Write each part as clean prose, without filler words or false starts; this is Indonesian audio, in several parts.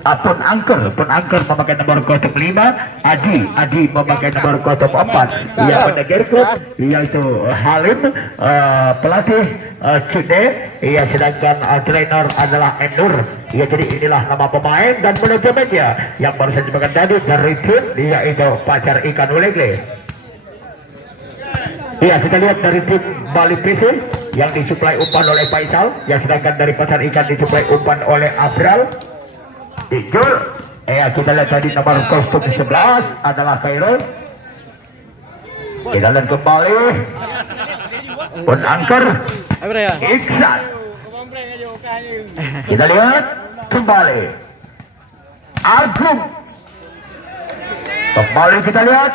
Pun angker memakai nomor 05, Aji memakai nomor 04. Ia manajer klub yaitu Halim, pelatih Cude, ia sedangkan trainer adalah Endur. Ya, jadi inilah nama pemain dan manajemennya yang baru saja dimakan tadi dari tim yaitu Pacar Ikan Ulegle. Iya, kita lihat dari tim Bali PC yang disuplai umpan oleh Faisal, yang sedangkan dari Pasar Ikan disuplai umpan oleh Abral. Ijul, kita lihat tadi nomor kostum 11 adalah Khairul. Kita lihat kembali Pun Angker Iksan. Kita lihat kembali Agung. Kembali kita lihat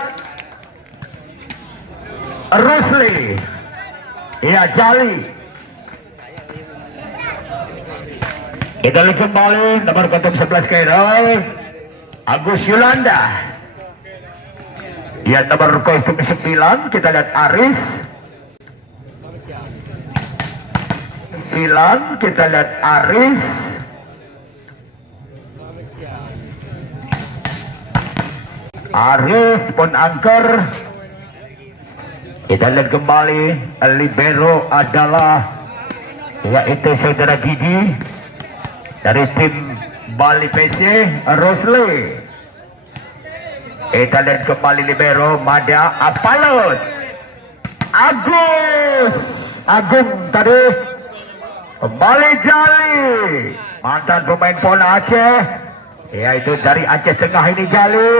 Rusli. Iya, Jali. Kita lihat kembali nomor kostum 11 Khairul Agus Yulanda. Ya, nomor kostum 9 kita lihat Aris. 9 kita lihat Aris. Aris Pun Angker. Kita lihat kembali libero adalah yaitu saudara Gigi dari tim Bali PC Rosli. Kita lihat kembali libero Mada Apalot Agung tadi kembali Jali, mantan pemain bola Aceh yaitu dari Aceh Tengah ini Jali.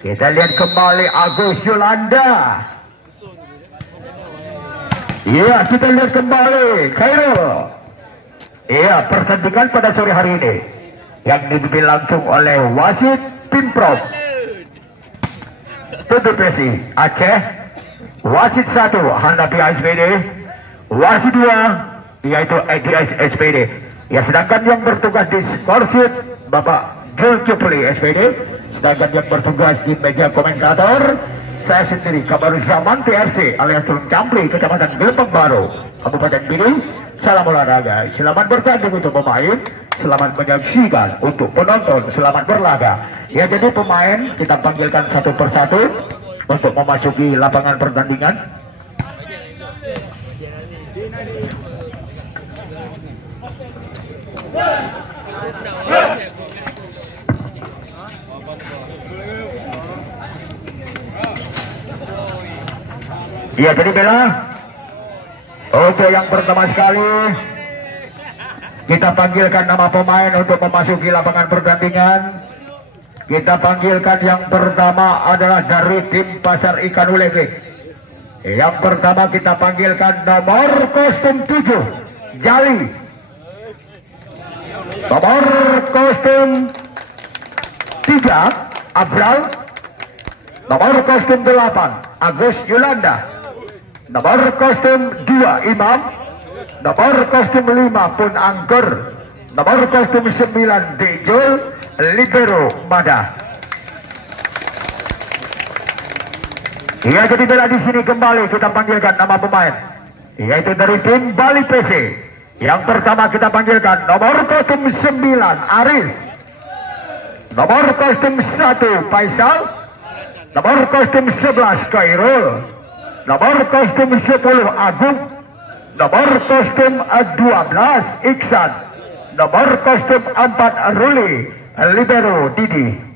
Kita lihat kembali Agus Yolanda. Iya, kita lihat kembali Khairul. Iya, pertandingan pada sore hari ini yang dipimpin langsung oleh wasit Pimprov PBPSI Aceh. Wasit 1 Hanafi SPD, wasit 2 yaitu EGS SPD. Ya, sedangkan yang bertugas di scoresheet Bapak Zulkifli SPD, sedangkan yang bertugas di meja komentator saya sendiri Kabaruzaman PRC alias Tulung Campli, Kecamatan Gelembang Baru, Kabupaten Bini. Salam olahraga, selamat bertanding untuk pemain, selamat menyaksikan untuk penonton, selamat berlaga. Ya, jadi pemain kita panggilkan satu persatu untuk memasuki lapangan pertandingan. Ya, jadi Bella, oke, yang pertama sekali kita panggilkan nama pemain untuk memasuki lapangan pertandingan. Kita panggilkan yang pertama adalah dari tim Pasar Ikan Ulegle. Yang pertama kita panggilkan nomor kostum 7 Jali, nomor kostum 3 Abral, nomor kostum 8 Agus Yolanda, nomor kostum 2 Imam, nomor kostum 5 Pun Angker, nomor kostum 9 Dejol, libero Mada. Ya, jadi Bella di sini kembali kita panggilkan nama pemain yaitu dari tim Bali PC. Yang pertama kita panggilkan nomor kostum 9 Aris, nomor kostum 1 Faisal, nomor kostum 11 Khairul, nomor kostum 10 Agung, nomor kostum 12 Iksan, nomor kostum 4 Ruli, libero Didi.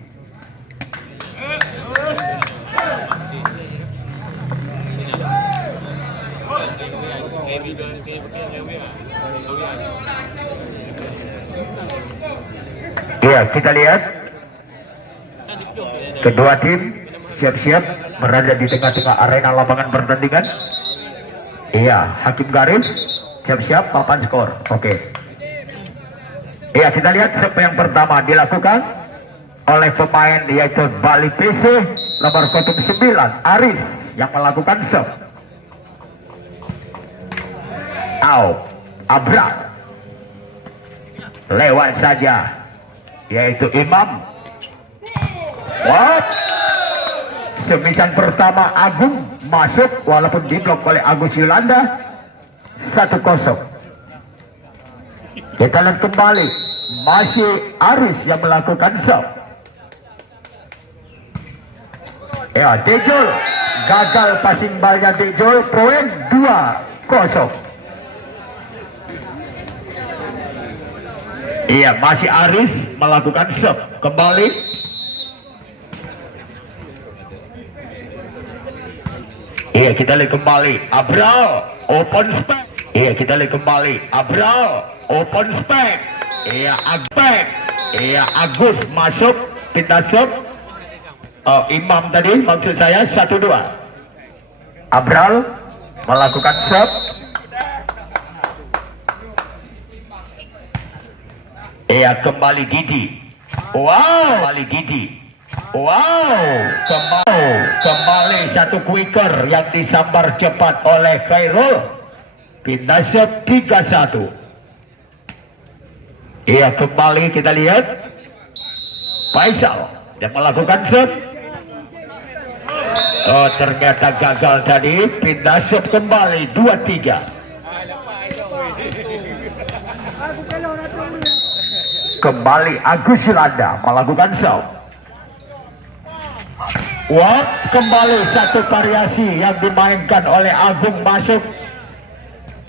Ya, kita lihat kedua tim siap-siap berada di tengah-tengah arena lapangan pertandingan. Iya, hakim garis siap-siap papan skor. Oke. Iya, kita lihat siapa yang pertama dilakukan oleh pemain yaitu Bali PC nomor kostum 9 Aris yang melakukan serve. Abra lewat saja yaitu Imam. Semisan pertama Agung masuk walaupun diblok oleh Agus Yolanda. 1-0. Kita lihat kembali, masih Aris yang melakukan serve. Ya, Dejol gagal passing balnya. Dejol, poin 2-0. Iya, masih Aris melakukan serve kembali. Iya, kita lihat kembali, Abral open spec. Iya, kita lihat kembali, Abral open spec. Iya, Agbek. Iya, Agus masuk, pindah serve. Imam tadi maksud saya 1-2. Abral melakukan serve. Iya, kembali Gigi. Wow, kembali Gigi. Wow, kembali satu quicker yang disambar cepat oleh Khairul. Pindah serve 3-1. Iya, kembali kita lihat Faisal yang melakukan serve. Oh, ternyata gagal tadi. Pindah serve kembali 2-3. Kembali Agus Yulanda melakukan serve. Wah, kembali satu variasi yang dimainkan oleh Agung masuk.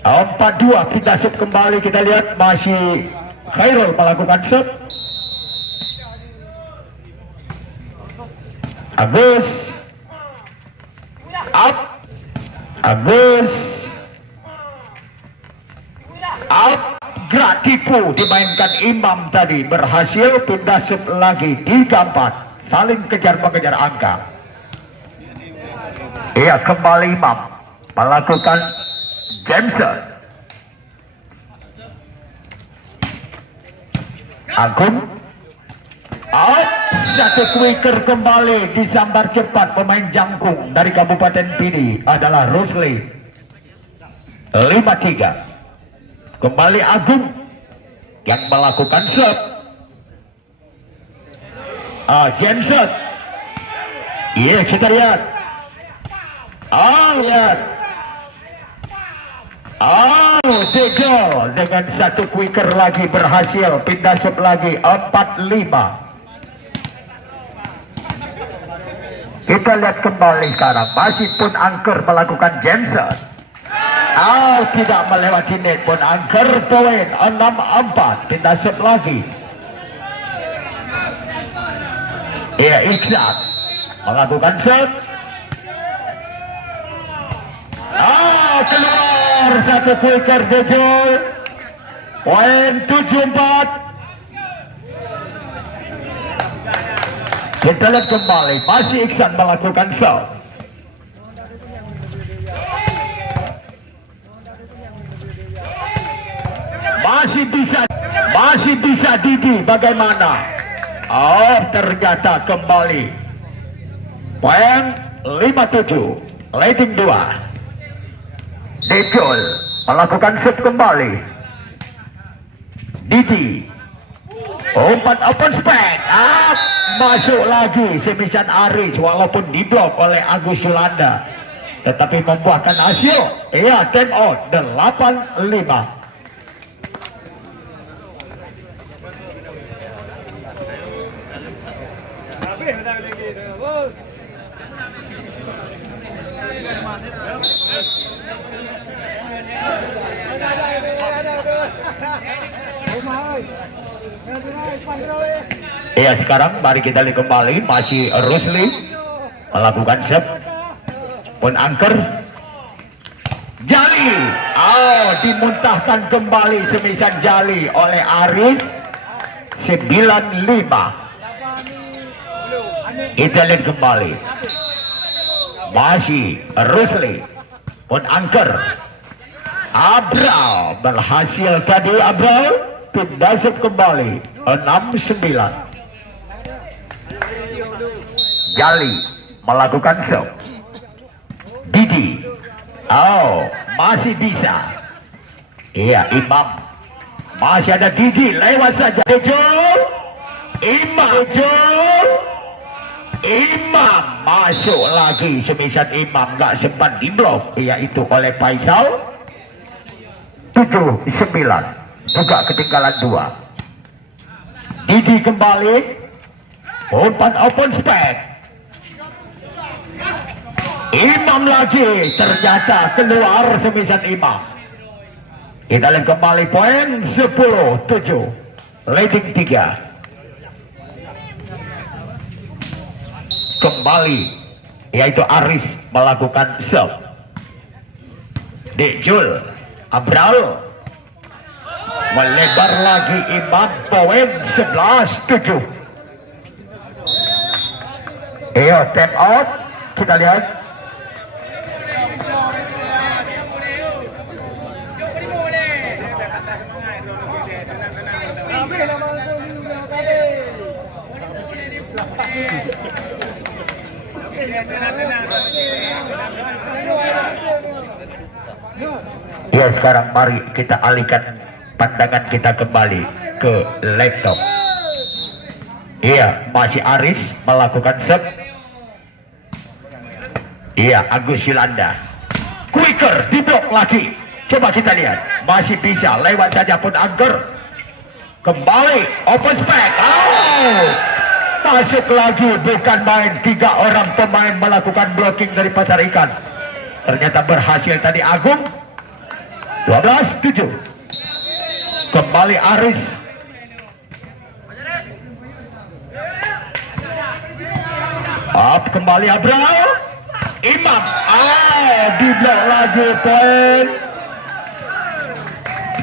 4-2. Pindah serve kembali, kita lihat masih Khairul melakukan serve. Agus up, Agus up, gerak tipu dimainkan Imam tadi, berhasil. Pindah serve lagi 3-4, saling kejar mengejar angka. Iya, kembali Imam melakukan Jameson. Agung out, satu quicker kembali disambar cepat pemain jangkung dari Kabupaten Pidi adalah Rusli. 5-3. Kembali Agung yang melakukan serve. Jameson. Iya, kita lihat. Lihat. Dejol dengan satu quicker lagi berhasil. Pindah serve lagi 4-5. Kita lihat kembali sekarang, masih pun Angker melakukan Jensen. Tidak melewati net pun Angker, poin 6-4. Pindah serve lagi. Iya, Iksan melakukan serve. Keluar satu quicker Dejol. Poin 7-4. Kita lihat kembali, masih Iksan melakukan serve. Masih bisa Didi, bagaimana? Ternyata kembali. Poin 5-7, leading 2. Dejol melakukan serve kembali. Didi umpan open spec, masuk lagi Semisan Aris walaupun diblok oleh Agus Yulanda, tetapi membuahkan hasil. Iya, time out 8-5. Ya, sekarang mari kita lihat kembali, masih Rusli melakukan serve. Pun Angker Jali, dimuntahkan kembali Semisan Jali oleh Aris. 9-5. Kita lihat kembali, masih Rusli. Pun Angker Abral berhasil tadi. Abral pindah serve kembali 6-9. Jali melakukan serve. Didi masih bisa. Iya, Imam masih ada. Didi lewat saja. Dejol, Imam masuk lagi. Semisan Imam nggak sempat diblok, yaitu oleh Faisal. 7-9. juga ketinggalan 2. Didi kembali, umpan open spek. Imam lagi, ternyata keluar semisan Imam. Kita lihat kembali poin 10-7, leading 3. Kembali yaitu Aris melakukan serve. Dekjul Abral melebar lagi, Imam, poin 11-7. Ayo time out, kita lihat. Ya, sekarang mari kita alihkan pandangan kita kembali ke laptop. Iya, masih Aris melakukan serve. Iya, Agus Yulanda quicker, diblok lagi. Coba kita lihat, masih bisa lewat saja pun Angger. Kembali open spek. Oh, masuk lagi, bukan main. 3 orang pemain melakukan blocking dari Pasar Ikan. Ternyata berhasil tadi Agung. 12-7. Kembali Aris. Up kembali Abral. Imam. Di blok lagi, poin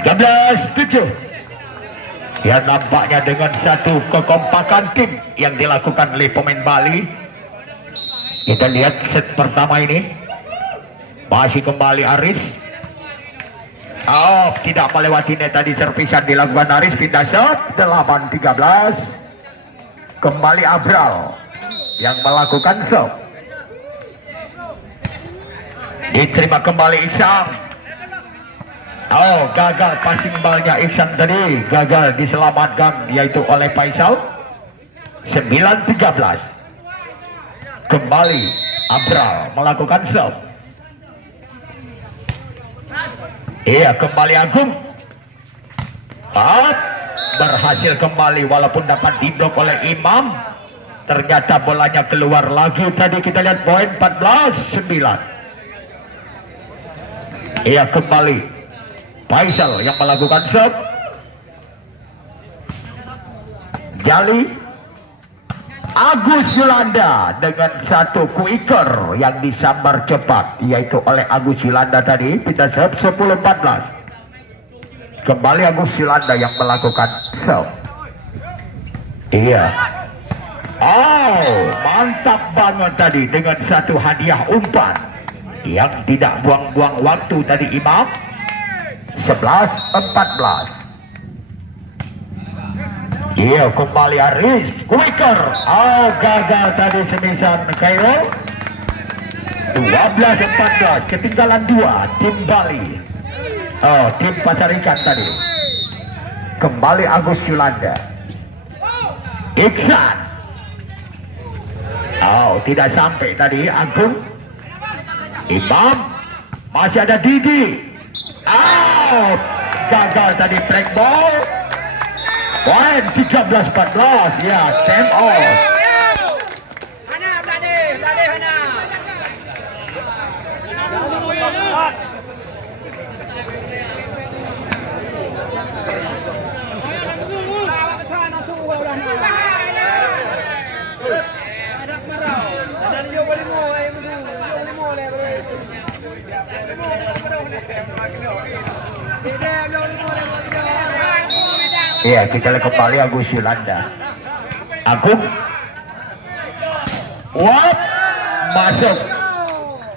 13-7. Ya, nampaknya dengan satu kekompakan tim yang dilakukan oleh pemain Bali. Kita lihat set pertama ini. Masih kembali Aris. Oh, tidak melewati net tadi, servisan dilakukan Aris, pindah shot 8-13. Kembali Abral yang melakukan serve. Diterima kembali Iksan. Oh, gagal passing balnya Iksan tadi, gagal diselamatkan yaitu oleh Faisal. 9-13. Kembali Abral melakukan serve. Iya, kembali Agung. Berhasil kembali walaupun dapat diblok oleh Imam. Ternyata bolanya keluar lagi tadi. Kita lihat poin 14-9. Iya, kembali Faisal yang melakukan serve. Jali Agus Yulanda dengan satu quicker yang disambar cepat yaitu oleh Agus Yulanda tadi. Kita serve 10-14. Kembali Agus Yulanda yang melakukan serve. Iya. Oh, mantap banget tadi dengan satu hadiah umpan yang tidak buang-buang waktu tadi Imam. 11-14. Iya, kembali Aris quicker. Oh, gagal tadi semisan Kairo. 12-14. Ketinggalan 2 tim Bali. Oh, tim Pasar Ikan tadi. Kembali Agus Yulanda. Iksan. Oh, tidak sampai tadi Agung. Imam. Masih ada Didi. Oh, gagal tadi track ball. Poin 13-14. Ya, time off. Iya, kita lihat kembali Agus Yulanda. Agung. Wap, masuk.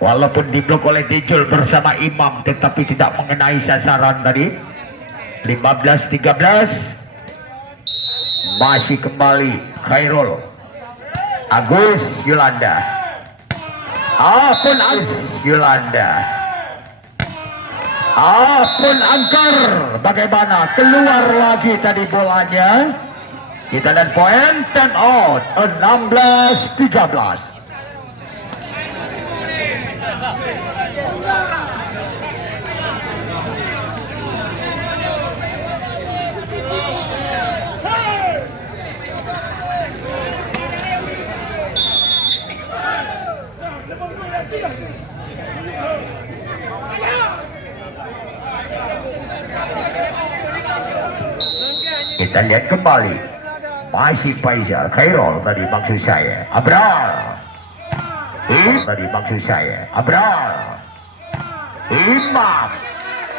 Walaupun diblok oleh Dijul bersama Imam, tetapi tidak mengenai sasaran tadi. 15-13. Masih kembali Khairul. Agus Yulanda. Pun Agus Yulanda. Pun Angker. Bagaimana? Keluar lagi tadi bolanya. Kita lihat poin 10 out. 16-13. Kita lihat kembali. Masih Faisal Khairul tadi maksud saya. Abrar. Tadi maksud saya. Abrar.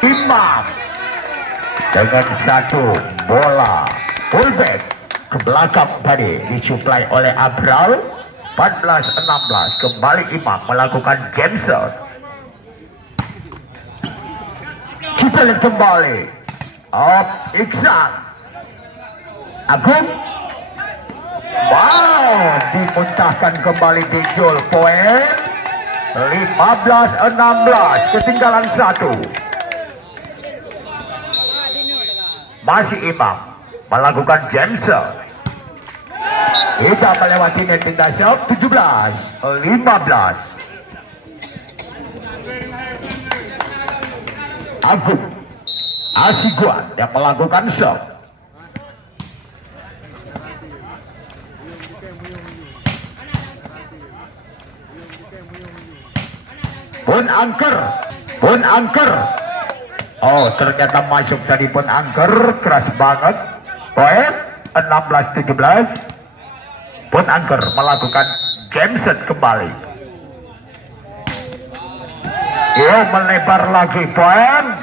Imam dengan satu bola fullback ke belakang tadi disuplai oleh Abrar. 14-16 kembali Imam melakukan game shot. Kita lihat kembali Iksan Agung. Wow, dimuntahkan kembali Dijul. Poin 15-16 ketinggalan 1. Masih Imam melakukan jam shot. Kita melewati net tinggal shot 17-15. Agung Asiguan yang melakukan shot. Pun angker. Oh, ternyata masuk tadi pun angker, keras banget. Poin 16-17. Pun angker melakukan game set kembali. Yo, melebar lagi. Poin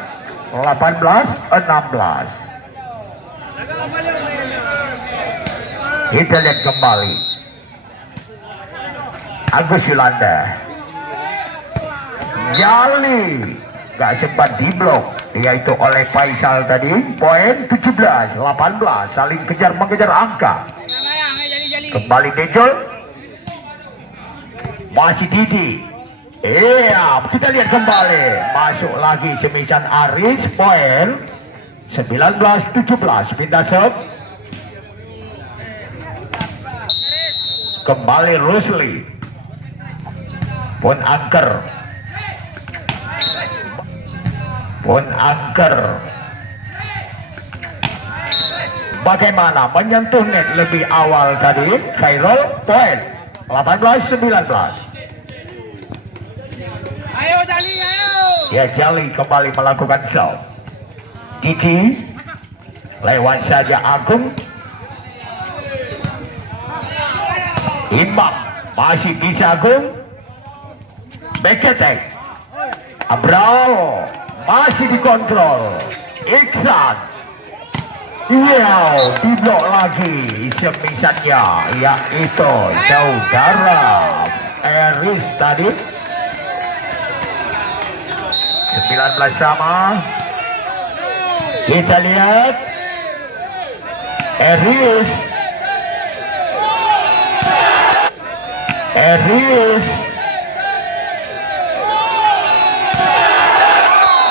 18-16. Kita lihat kembali. Agus Yulanda Jali gak sempat diblok, yaitu oleh Faisal tadi. Poin 17-18, saling kejar mengejar angka. Kembali Dijul. Masih Didi. Iya, kita lihat kembali. Masuk lagi Semisan Aris. Poin 19-17, pindah serve. Kembali Rusli. Pun angker. Bagaimana menyentuh net lebih awal tadi Khairul. Poin 18-19. Ayo Jali, ayo. Ya, Jali kembali melakukan shot. Kiki lewat saja Agung. Imam masih bisa Agung. Beketek. Abral masih dikontrol. Iksan. Wow, diblok lagi semisannya, yaitu saudara Eris tadi. 19 sama. Kita lihat Eris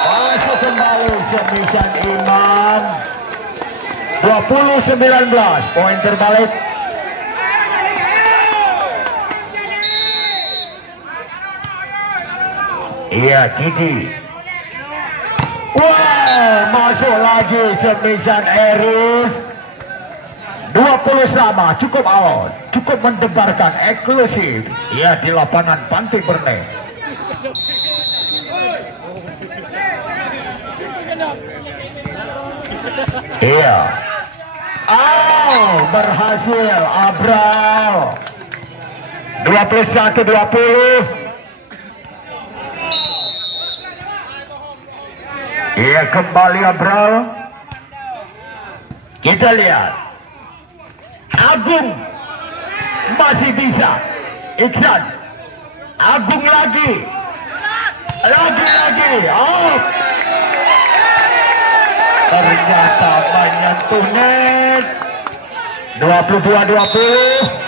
masuk kembali semisan Imam. 20-19, poin terbalik. Iya, Kiki. Wow, masuk lagi semisan Eris. 20 sama, cukup out, cukup mendebarkan, eksklusif. Iya, di lapangan Pantai Berne. Iya. Oh, berhasil Abral. 21-20. Iya, kembali Abral. Kita lihat Agung masih bisa. Iksan. Agung lagi. Oh, ternyata menyentuh net. 22-20.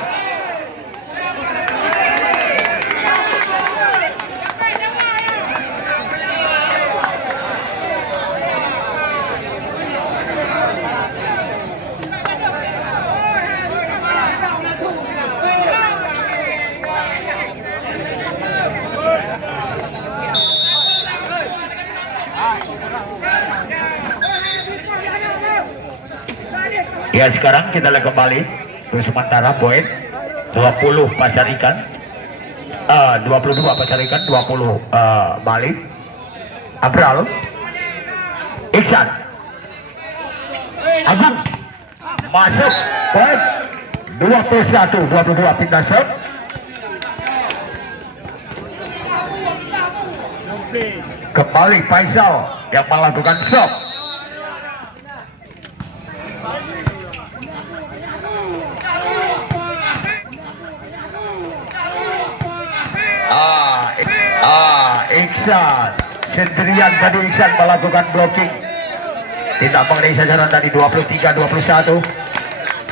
Ya, sekarang kita lihat kembali untuk sementara poin 20 Pasar Ikan, 22 Pasar Ikan, 20 balik. Abral, Iksan, Agung, masuk poin 21-22 pindah serve. Kembali Faisal yang melakukan serve. Iksan sendirian tadi, Iksan melakukan blocking, tidak mengenai sasaran tadi. 23-21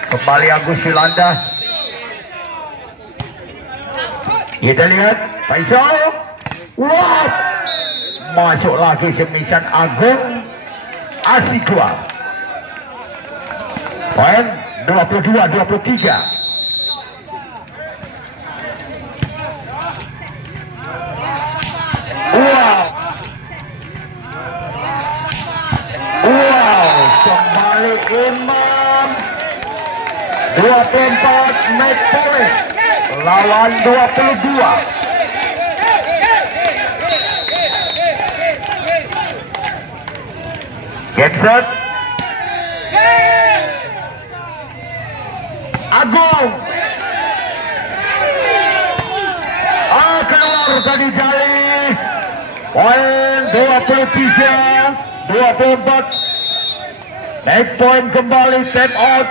kembali Agus Yolanda. Kita lihat Faisal, wow, masuk lagi semisan Agung Asikwa. Poin 22-23. Kembali Imam 24 net point lawan 22. Get set. Agung keluar tadi jali. Poin 23-24. Naik poin kembali, step out.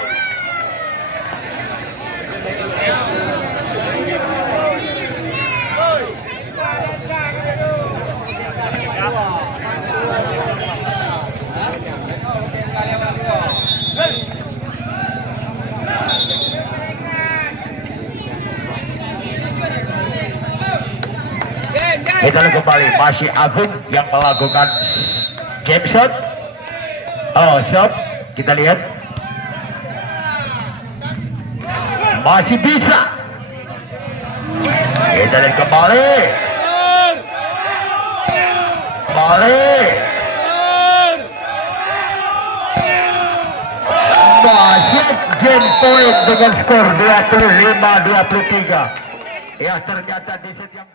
Kita lihat kembali, masih Agung yang melakukan game shot. Shot, kita lihat masih bisa. Kita lihat kembali, masih game point dengan skor 25-23. Ya, ternyata di set yang